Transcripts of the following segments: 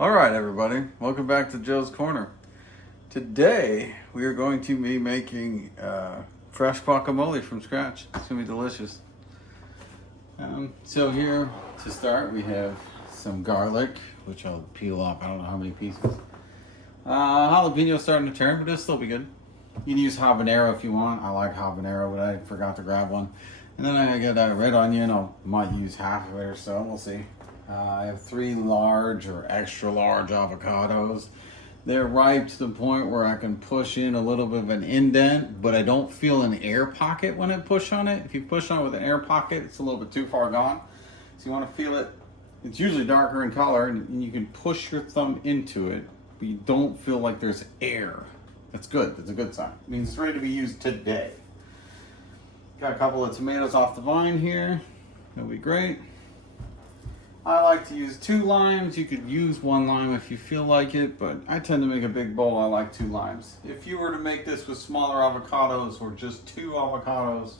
All right, everybody, welcome back to Joe's Corner. Today we are going to be making fresh guacamole from scratch. It's gonna be delicious. So here to start, we have some garlic, which I'll peel off. I don't know how many pieces. Jalapeno starting to turn, but it'll still be good. You can use habanero if you want. I like habanero, but I forgot to grab one. And then I got a red onion. I might use half of it or so. We'll see. I have 3 large or extra large avocados. They're ripe to the point where I can push in a little bit of an indent, but I don't feel an air pocket when I push on it. If you push on it with an air pocket, it's a little bit too far gone. So you want to feel it. It's usually darker in color, and you can push your thumb into it, but you don't feel like there's air. That's good. That's a good sign. It means it's ready to be used today. Got a couple of tomatoes off the vine here. That'll be great. I like to use 2 limes. You could use 1 lime if you feel like it, but I tend to make a big bowl. I like 2 limes. If you were to make this with smaller avocados or just 2 avocados,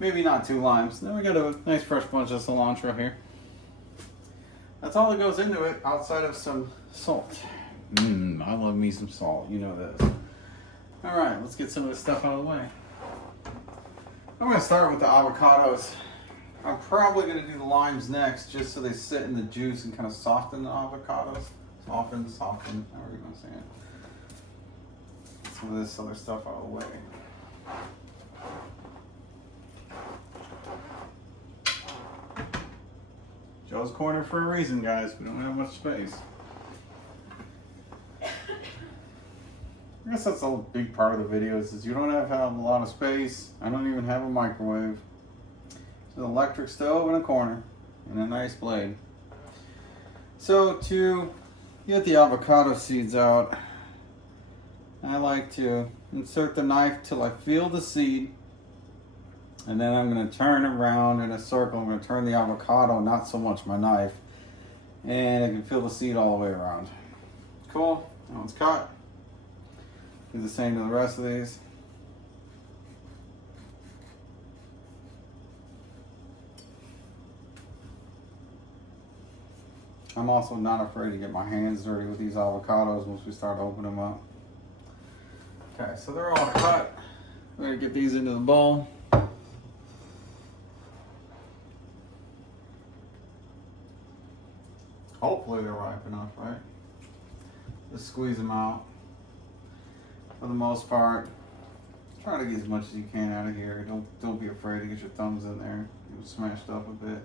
maybe not 2 limes. Then we got a nice fresh bunch of cilantro here. That's all that goes into it outside of some salt. I love me some salt. You know this. All right, let's get some of this stuff out of the way. I'm going to start with the avocados. I'm probably going to do the limes next, just so they sit in the juice and kind of soften the avocados. Soften, however you want to say it. Some of this other stuff out of the way. Joe's Corner for a reason, guys. We don't have much space. I guess that's a big part of the video is you don't have a lot of space. I don't even have a microwave. It's an electric stove in a corner and a nice blade. So to get the avocado seeds out, I like to insert the knife till I feel the seed, and then I'm going to turn around in a circle. I'm going to turn the avocado, not so much my knife, and I can feel the seed all the way around. Cool. That one's cut. Do the same to the rest of these. I'm also not afraid to get my hands dirty with these avocados once we start opening them up. Okay, so they're all cut. We're gonna get these into the bowl. Hopefully they're ripe enough, right? Just squeeze them out. For the most part, try to get as much as you can out of here. Don't be afraid to get your thumbs in there. Get them smashed up a bit.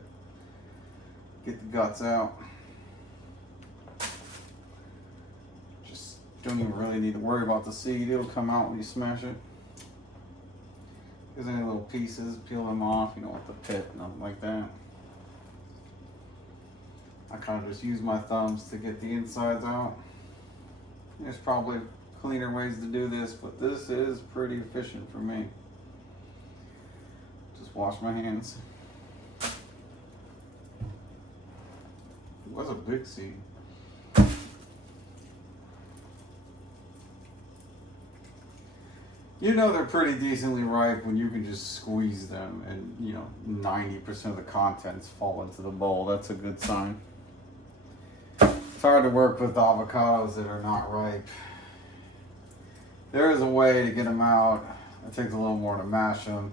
Get the guts out. Just don't even really need to worry about the seed. It'll come out when you smash it. If there's any little pieces, peel them off. You don't want the pit, nothing like that. I kind of just use my thumbs to get the insides out. There's probably cleaner ways to do this, but this is pretty efficient for me. Just wash my hands. It was a big seed. You know they're pretty decently ripe when you can just squeeze them and 90% of the contents fall into the bowl. That's a good sign. It's hard to work with avocados that are not ripe. There is a way to get them out. It takes a little more to mash them.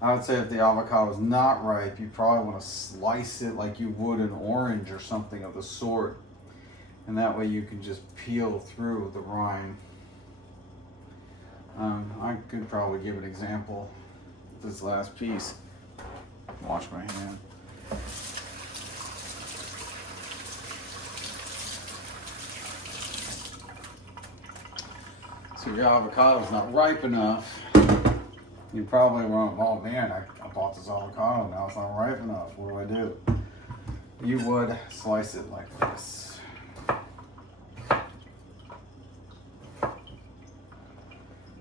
I would say if the avocado is not ripe, you probably want to slice it like you would an orange or something of the sort. And that way you can just peel through the rind. I could probably give an example with this last piece. Wash my hand. So your avocado's not ripe enough. You probably won't, oh man, I bought this avocado, now it's not ripe enough. What do I do? You would slice it like this.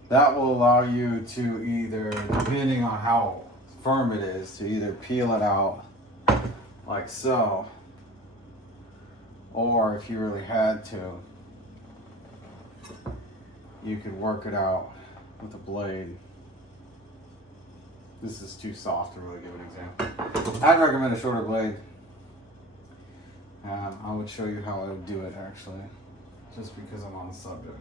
That will allow you to either, depending on how firm it is, to either peel it out like so, or if you really had to, you could work it out with a blade. This is too soft to really give an example. I'd recommend a shorter blade. I would show you how I would do it actually, just because I'm on the subject.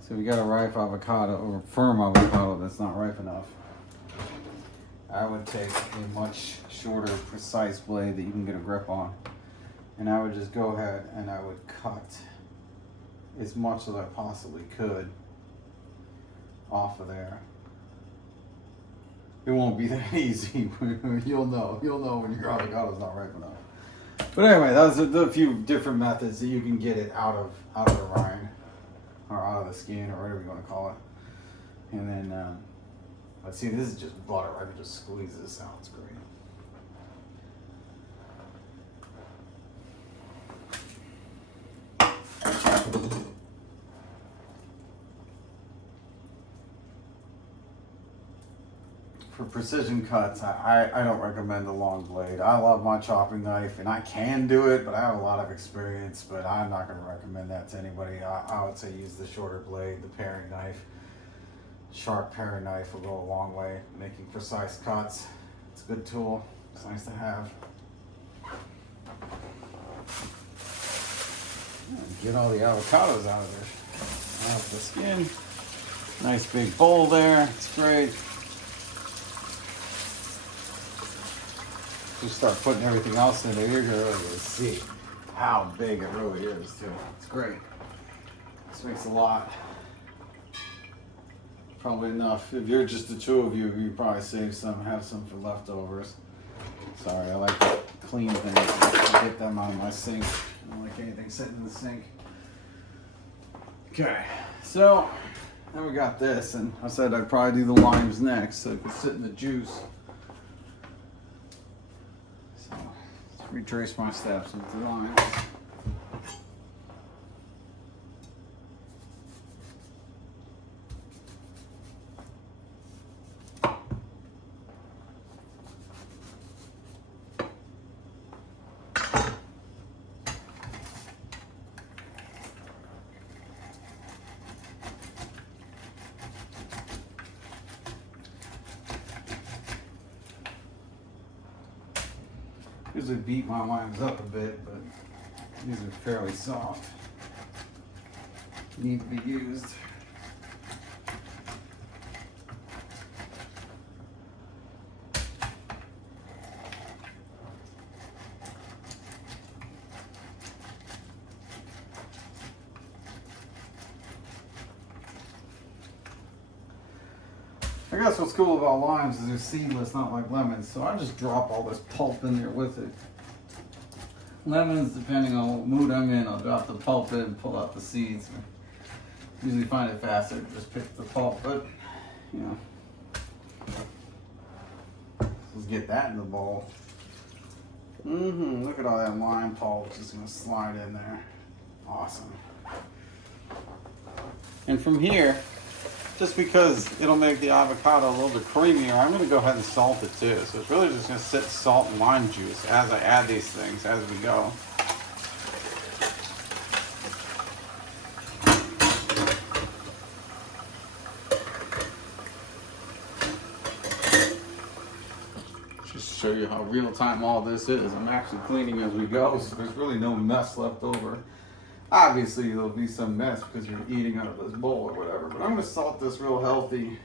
So if you got a ripe avocado or firm avocado that's not ripe enough, I would take a much shorter, precise blade that you can get a grip on, and I would just go ahead and I would cut as much as I possibly could off of there. It won't be that easy. You'll know when your avocado's not ripe enough. But anyway, those are the few different methods that you can get it out of the rind, or out of the skin, or whatever you want to call it. And then, let's see, this is just butter. I can just squeeze this out. It's great. For precision cuts, I don't recommend a long blade. I love my chopping knife, and I can do it, but I have a lot of experience, but I'm not going to recommend that to anybody. I would say use the shorter blade, the paring knife. Sharp paring knife will go a long way making precise cuts. It's a good tool. It's nice to have. Get all the avocados out of there. Out of the skin. Nice big bowl there. It's great. Just start putting everything else in there. You're gonna really see how big it really is too. It's great. This makes a lot. Probably enough. If you're just the two of you, you probably save some, have some for leftovers. Sorry, I like to clean things. Get them out of my sink. I don't like anything sitting in the sink. Okay, so then we got this, and I said I'd probably do the limes next, so it could sit in the juice. So let's retrace my steps with the limes. Usually beat my limes up a bit, but these are fairly soft. Need to be used. I guess what's cool about limes is they're seedless, not like lemons, so I just drop all this pulp in there with it. Lemons, depending on what mood I'm in, I'll drop the pulp in and pull out the seeds. Usually find it faster to just pick the pulp, but you know. Let's get that in the bowl. Look at all that lime pulp just gonna slide in there. Awesome. And from here, just because it'll make the avocado a little bit creamier, I'm going to go ahead and salt it too. So it's really just going to sit salt and lime juice as I add these things as we go. Just to show you how real time all this is. I'm actually cleaning as we go, so there's really no mess left over. Obviously, there'll be some mess because you're eating out of this bowl or whatever, but I'm going to salt this real healthy.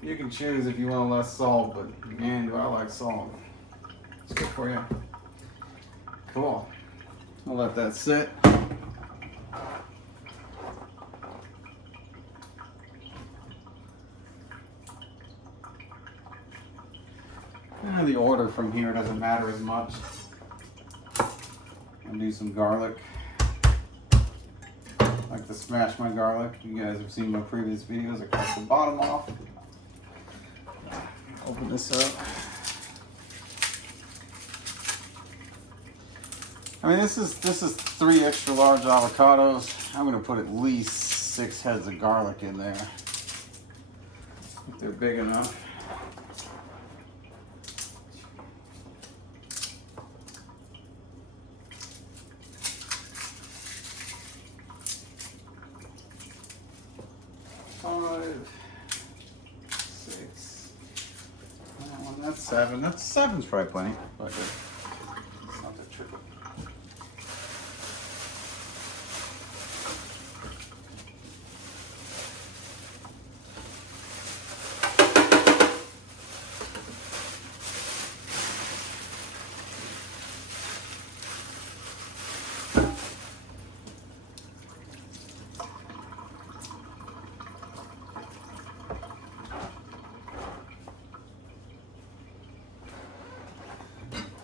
You can choose if you want less salt, but man, do I like salt. It's good for you. Cool. I'll let that sit. And the order from here doesn't matter as much. I'll do some garlic. I like to smash my garlic. You guys have seen my previous videos. I cut the bottom off. Open this up. I mean, this is 3 extra large avocados. I'm gonna put at least 6 heads of garlic in there if they're big enough. That's 7. That's 7's probably plenty. Okay. triple.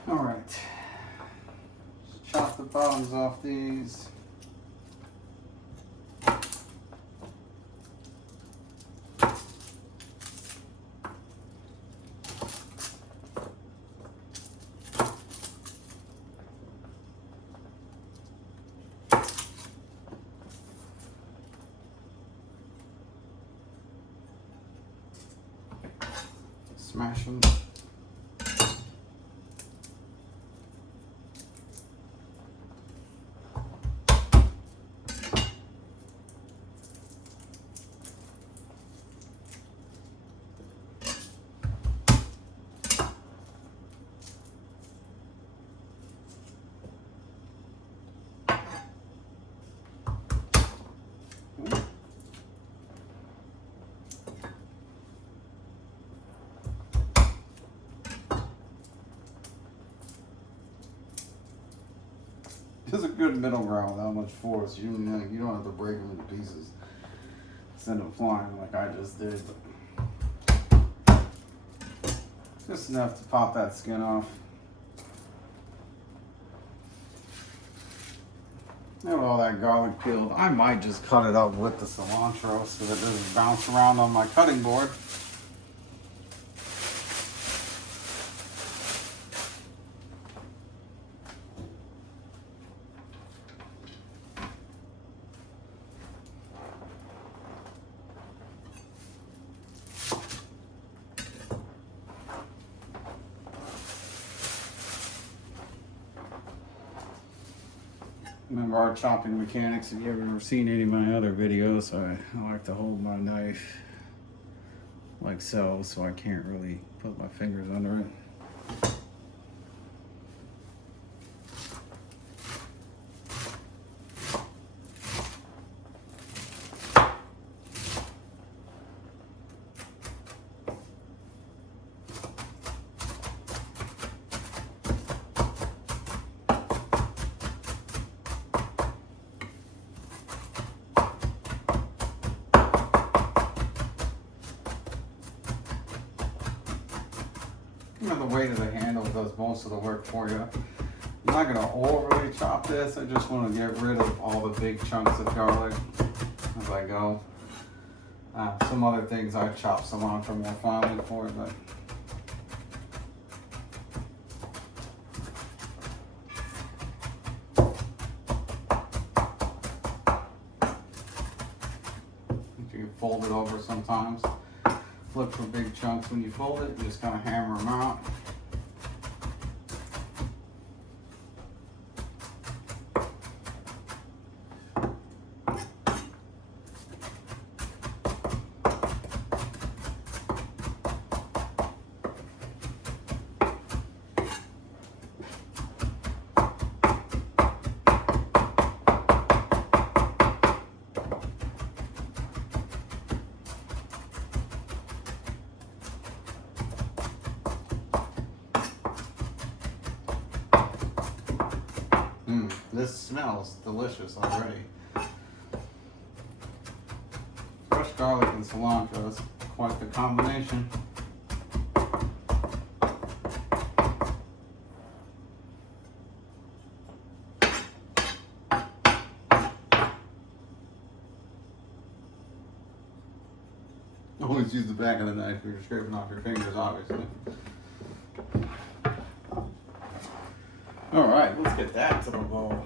All right, just chop the bottoms off these. Smash them. There's a good middle ground without much force. You don't have to break them into pieces. Send them flying like I just did. But just enough to pop that skin off. Now with all that garlic peeled, I might just cut it up with the cilantro so that it doesn't bounce around on my cutting board. Remember our chopping mechanics, if you ever seen any of my other videos, I like to hold my knife like so I can't really put my fingers under it. The weight of the handle does most of the work for you. I'm not going to overly chop this. I just want to get rid of all the big chunks of garlic as I go. Some other things I chop cilantro more finely for, but you can fold it over sometimes. Flip for big chunks when you fold it, you just kind of hammer them out. This smells delicious already. Fresh garlic and cilantro, that's quite the combination. Always use the back of the knife if you're scraping off your fingers, obviously. All right, let's get that to the bowl.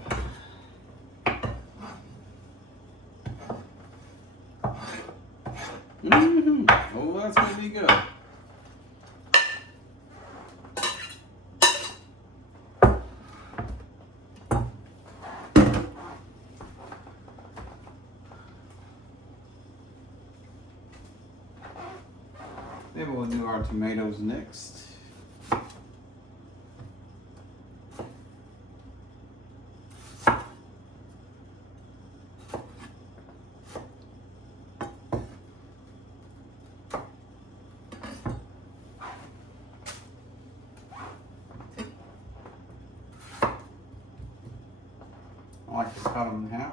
Oh, that's gonna be good. Maybe we'll do our tomatoes next. I like to cut them in half.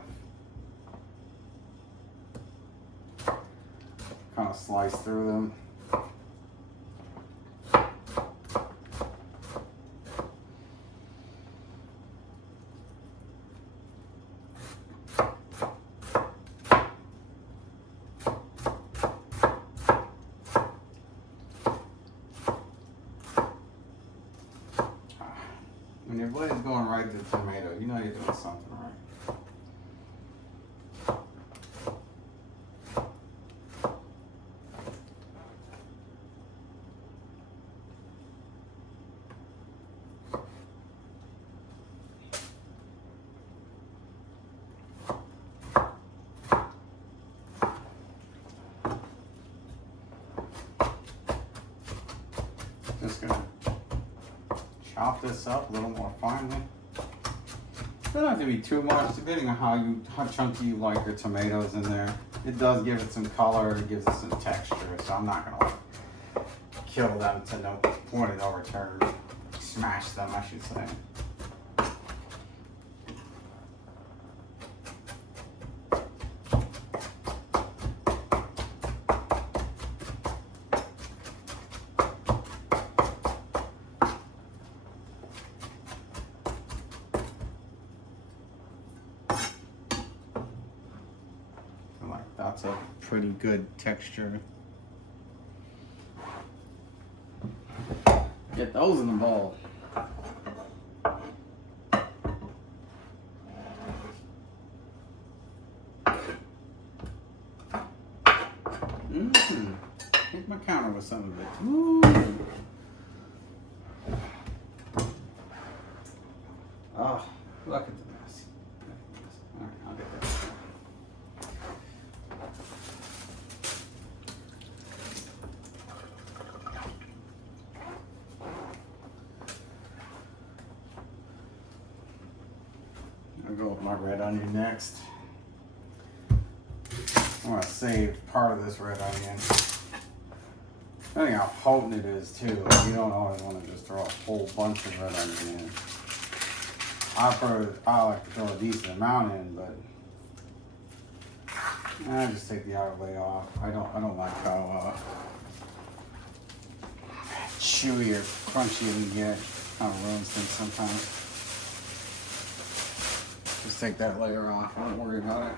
Kind of slice through them. When your blade's going right to the tomato, you know you're doing something right. Just gonna chop this up a little more finely. It doesn't have to be too much, depending on how chunky you like your tomatoes in there. It does give it some color, it gives it some texture, so I'm not gonna like kill them to no point of no return. Smash them, I should say. That's a pretty good texture. Get those in the bowl. Hit my counter with some of it. Ooh. Oh, look at the mess. All right, I'll get that. I'll go with my red onion next. I want to save part of this red onion. Depending how potent it is too, like you don't always want to just throw a whole bunch of red onion in. I like to throw a decent amount in, but I just take the outer layer off. I don't like how chewy or crunchy it can get. Kind of ruins things sometimes. Just take that layer off. Don't worry about it.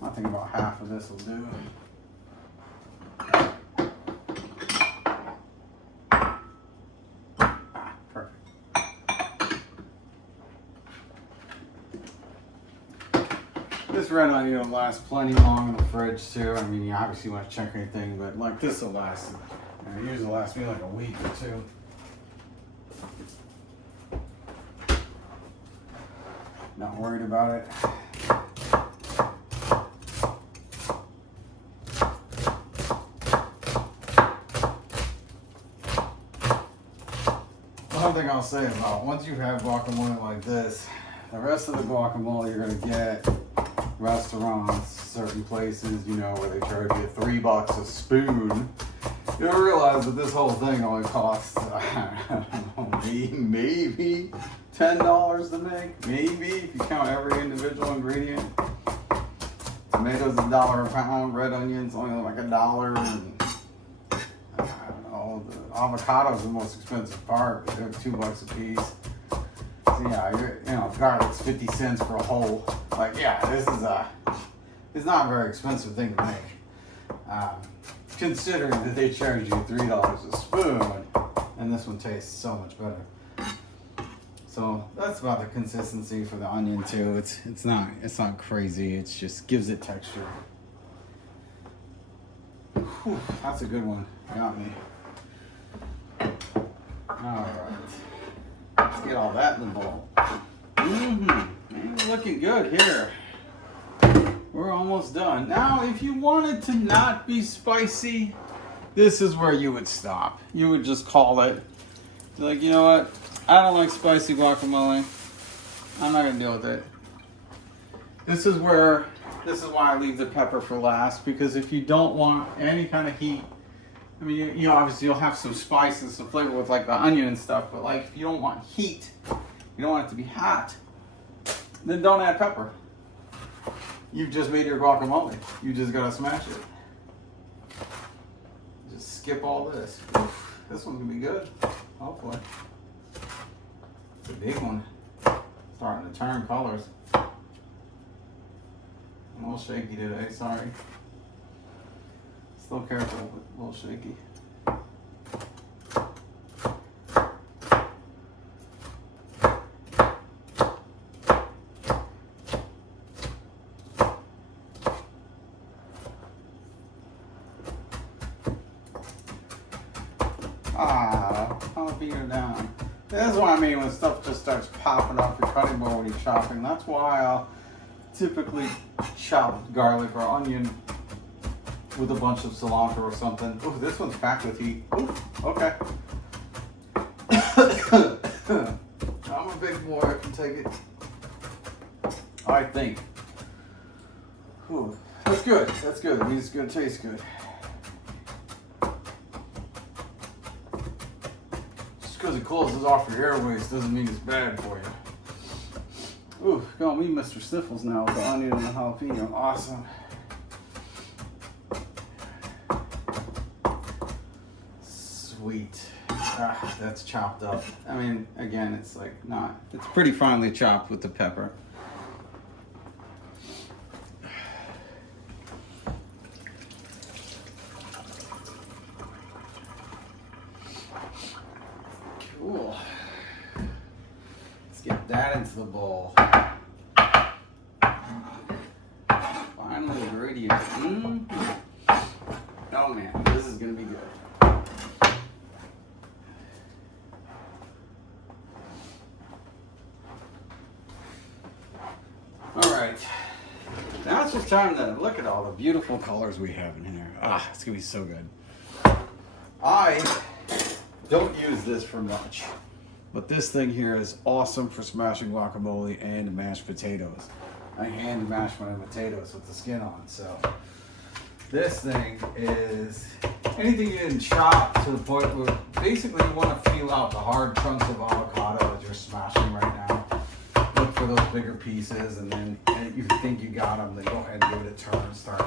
I think about half of this will do. Perfect. This red onion will last plenty long in the fridge too. I mean, you obviously want to check anything, but like this will last. It usually lasts me like a week or two. Not worried about it. One thing I'll say about once you have guacamole like this, the rest of the guacamole you're gonna get restaurants, certain places, you know, where they charge you $3 a spoon. You'll realize that this whole thing only costs, I don't know, maybe $10 to make. Maybe, if you count every individual ingredient. Tomatoes $1 a pound, red onions only like $1, and I don't know, the avocado is the most expensive part. They're $2 a piece. So yeah, garlic's 50 cents for a whole. Like, yeah, it's not a very expensive thing to make. Considering that they charge you $3 a spoon, and this one tastes so much better. So that's about the consistency for the onion too. It's not crazy. It just gives it texture. Whew, that's a good one. Got me. All right. Let's get all that in the bowl. Looking good here. We're almost done. Now, if you wanted to not be spicy, this is where you would stop. You would just call it. Be like, you know what? I don't like spicy guacamole. I'm not gonna deal with it. This is where This is why I leave the pepper for last, because if you don't want any kind of heat, I mean, you know, obviously you'll have some spice and some flavor with like the onion and stuff, but like if you don't want heat, you don't want it to be hot, then don't add pepper. You've just made your guacamole. You just gotta smash it. Just skip all this. Oof, this one's gonna be good, hopefully. It's a big one. Starting to turn colors. I'm a little shaky today, sorry. Still careful, but a little shaky. Jalapeno down. This is what I mean when stuff just starts popping off your cutting board when you're chopping. That's why I'll typically chop garlic or onion with a bunch of cilantro or something. Ooh, this one's packed with heat. Ooh, okay. I'm a big boy, I can take it. I think. Ooh, that's good. That's good. It means it's gonna taste good. Because it closes off your airways doesn't mean it's bad for you. Ooh, got me Mr. Sniffles now with the onion and the jalapeno. Awesome. Sweet. Ah, that's chopped up. I mean, again, it's like not, it's pretty finely chopped with the pepper. Cool. Let's get that into the bowl. Final ingredient. Oh man, this is gonna be good. All right. Now it's just time to look at all the beautiful colors we have in here. Ah, it's gonna be so good. I don't use this for much, but this thing here is awesome for smashing guacamole and mashed potatoes. I hand mash my potatoes with the skin on, so this thing is anything you didn't chop to the point where basically you want to feel out the hard chunks of avocado that you're smashing right now. Look for those bigger pieces, and then if you think you got them, then go ahead and give it a turn. Start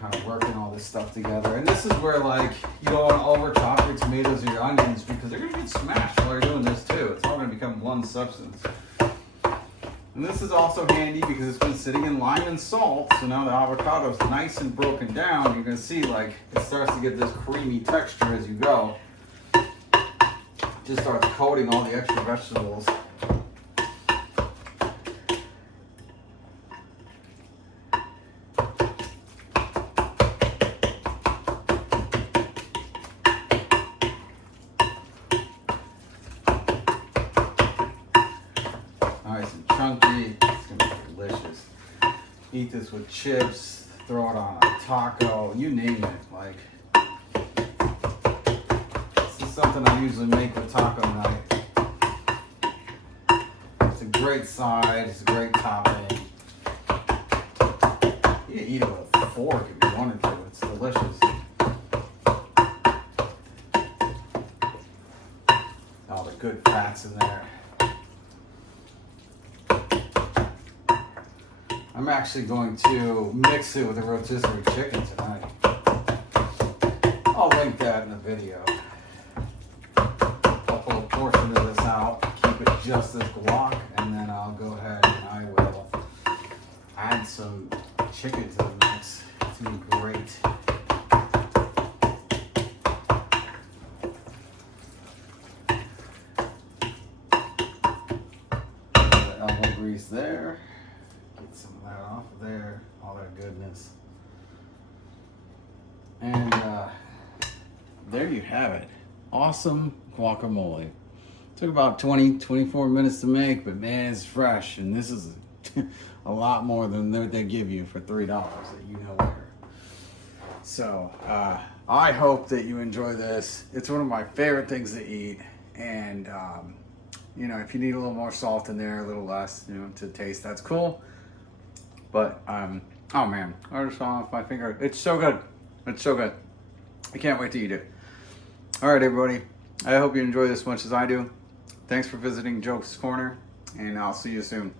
kind of working all this stuff together. And this is where, like, you don't want to over chop your tomatoes or your onions because they're going to get smashed while you're doing this too. It's all going to become one substance. And this is also handy because it's been sitting in lime and salt, so now the avocado is nice and broken down. You're going to see, like, it starts to get this creamy texture as you go. Just starts coating all the extra vegetables. Nice and chunky. It's gonna be delicious. Eat this with chips, throw it on a taco, you name it. Like, this is something I usually make with taco night. It's a great side, it's a great topping. You can eat it with a fork if you wanted to, it's delicious. All the good fats in there. I'm actually going to mix it with a rotisserie chicken tonight. I'll link that in the video. I'll pull a portion of this out, keep it just as guac, and then I'll go ahead and I will add some chicken to the mix. It's gonna be great. The elbow grease there. Get some of that off of there, all that goodness. And there you have it. Awesome guacamole. Took about 24 minutes to make, but man, it's fresh. And this is a lot more than they give you for $3 that you know where. So I hope that you enjoy this. It's one of my favorite things to eat. And you know, if you need a little more salt in there, a little less, you know, to taste, that's cool. But oh man, I just saw off my finger. It's so good. It's so good. I can't wait to eat it. All right, everybody. I hope you enjoy this as much as I do. Thanks for visiting Joke's Corner, and I'll see you soon.